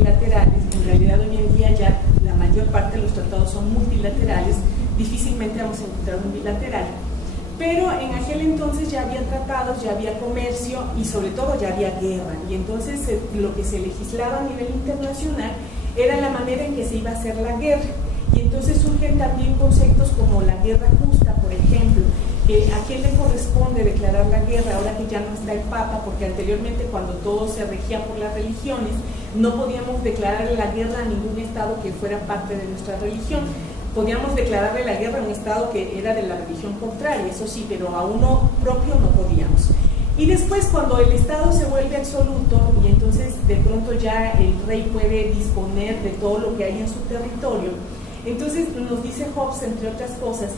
bilaterales. En realidad hoy en día ya la mayor parte de los tratados son multilaterales, difícilmente vamos a encontrar un bilateral. Pero en aquel entonces ya había tratados, ya había comercio y sobre todo ya había guerra. Y entonces lo que se legislaba a nivel internacional era la manera en que se iba a hacer la guerra. Y entonces surgen también conceptos como la guerra justa, por ejemplo, que a quién le corresponde declarar la guerra ahora que ya no está el Papa, porque anteriormente cuando todo se regía por las religiones, no podíamos declararle la guerra a ningún Estado que fuera parte de nuestra religión. Podíamos declararle la guerra a un Estado que era de la religión contraria, eso sí, pero a uno propio no podíamos. Y después cuando el Estado se vuelve absoluto y entonces de pronto ya el rey puede disponer de todo lo que hay en su territorio, entonces nos dice Hobbes, entre otras cosas,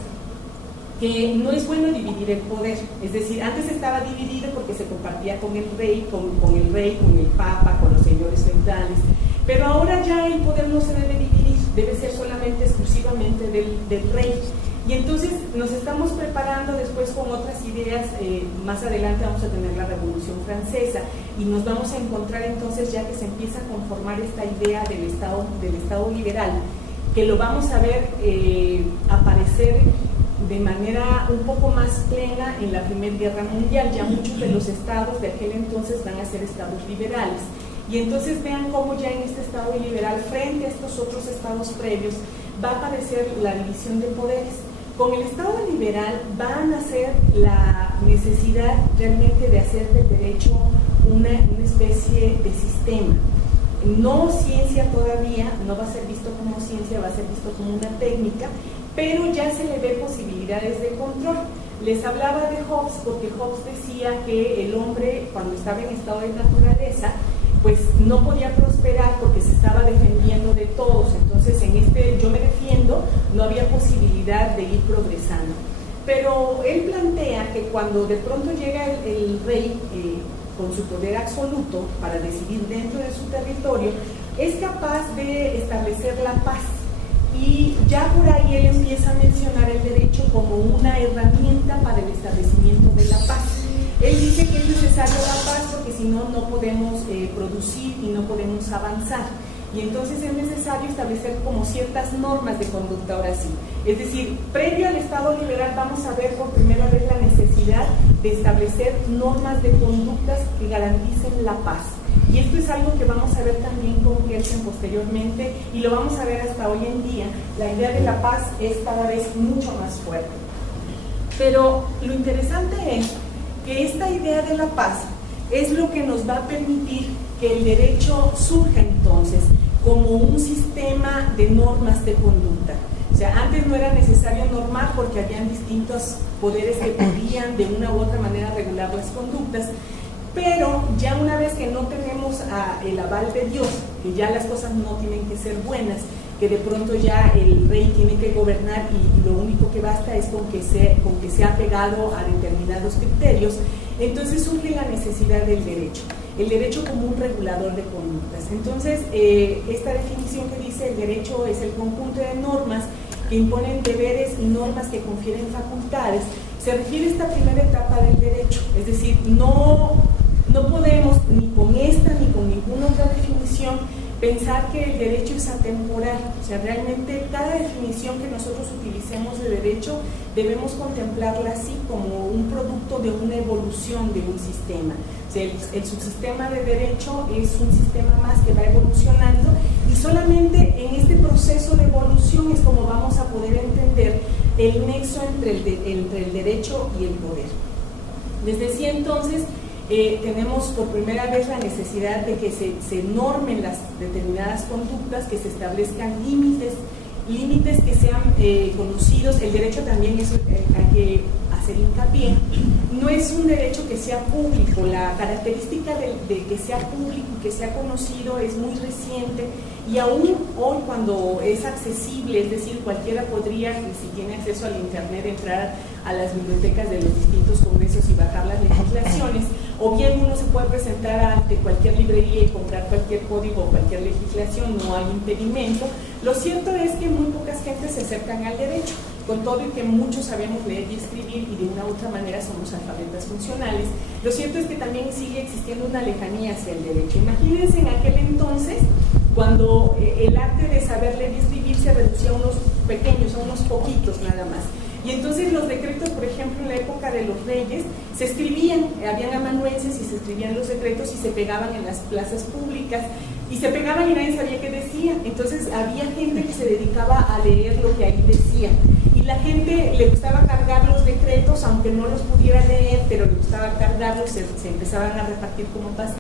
que no es bueno dividir el poder. Es decir, antes estaba dividido porque se compartía con el rey, con el Papa, con los señores feudales, pero ahora ya el poder no se debe dividir, debe ser solamente, exclusivamente del rey. Y entonces nos estamos preparando después con otras ideas. Más adelante vamos a tener la Revolución Francesa y nos vamos a encontrar entonces ya que se empieza a conformar esta idea del Estado liberal, que lo vamos a ver aparecer de manera un poco más plena en la Primera Guerra Mundial. Ya muchos de los estados de aquel entonces van a ser estados liberales. Y entonces vean cómo ya en este estado liberal, frente a estos otros estados previos, va a aparecer la división de poderes. Con el estado liberal va a nacer la necesidad realmente de hacer del derecho una especie de sistema. No ciencia todavía, no va a ser visto como ciencia, va a ser visto como una técnica, pero ya se le ve posibilidades de control. Les hablaba de Hobbes porque Hobbes decía que el hombre, cuando estaba en estado de naturaleza, pues no podía prosperar porque se estaba defendiendo de todos. Entonces en yo me defiendo, no había posibilidad de ir progresando. Pero él plantea que cuando de pronto llega el rey con su poder absoluto para decidir dentro de su territorio, es capaz de establecer la paz. Y ya por ahí él empieza a mencionar el derecho como una herramienta para el establecimiento de la paz. Él dice que es necesaria la paz porque si no, no podemos producir y no podemos avanzar. Y entonces es necesario establecer como ciertas normas de conducta ahora sí. Es decir, previo al Estado liberal vamos a ver por primera vez la necesidad de establecer normas de conductas que garanticen la paz. Y esto es algo que vamos a ver también con Kelsen posteriormente y lo vamos a ver hasta hoy en día. La idea de la paz es cada vez mucho más fuerte. Pero lo interesante es que esta idea de la paz es lo que nos va a permitir que el derecho surja entonces como un sistema de normas de conducta. O sea, antes no era necesario normar porque habían distintos poderes que podían de una u otra manera regular las conductas, pero ya una vez que no tenemos el aval de Dios, que ya las cosas no tienen que ser buenas, que de pronto ya el rey tiene que gobernar y lo único que basta es con que sea apegado a determinados criterios, entonces surge la necesidad del derecho. El derecho como un regulador de conductas. Entonces, esta definición que dice el derecho es el conjunto de normas que imponen deberes y normas que confieren facultades, se refiere a esta primera etapa del derecho. Es decir, no podemos ni con esta ni con ninguna otra definición pensar que el derecho es atemporal. O sea, realmente cada definición que nosotros utilicemos de derecho debemos contemplarla así como un producto de una evolución de un sistema. O sea, el subsistema de derecho es un sistema más que va evolucionando y solamente en este proceso de evolución es como vamos a poder entender el nexo entre el derecho y el poder. Les decía entonces, tenemos por primera vez la necesidad de que se normen las determinadas conductas, que se establezcan límites que sean conocidos. El derecho también es, hay que hacer hincapié, no es un derecho que sea público. La característica de que sea público y que sea conocido es muy reciente y aún hoy cuando es accesible, es decir, cualquiera podría, si tiene acceso al internet, entrar a las bibliotecas de los distintos congresos y bajar las legislaciones, o bien uno se puede presentar ante cualquier librería y comprar cualquier código o cualquier legislación, no hay impedimento. Lo cierto es que muy pocas gentes se acercan al derecho, con todo y que muchos sabemos leer y escribir y de una u otra manera somos alfabetas funcionales. Lo cierto es que también sigue existiendo una lejanía hacia el derecho. Imagínense en aquel entonces cuando el arte de saber leer y escribir se reducía a unos pequeños, a unos poquitos nada más. Y entonces los decretos, por ejemplo, en la época de los reyes, se escribían, habían amanuenses y se escribían los decretos y se pegaban en las plazas públicas, y se pegaban y nadie sabía qué decía. Entonces había gente que se dedicaba a leer lo que ahí decía. Y la gente le gustaba cargar los decretos, aunque no los pudiera leer, pero le gustaba cargarlos, se empezaban a repartir como pastel.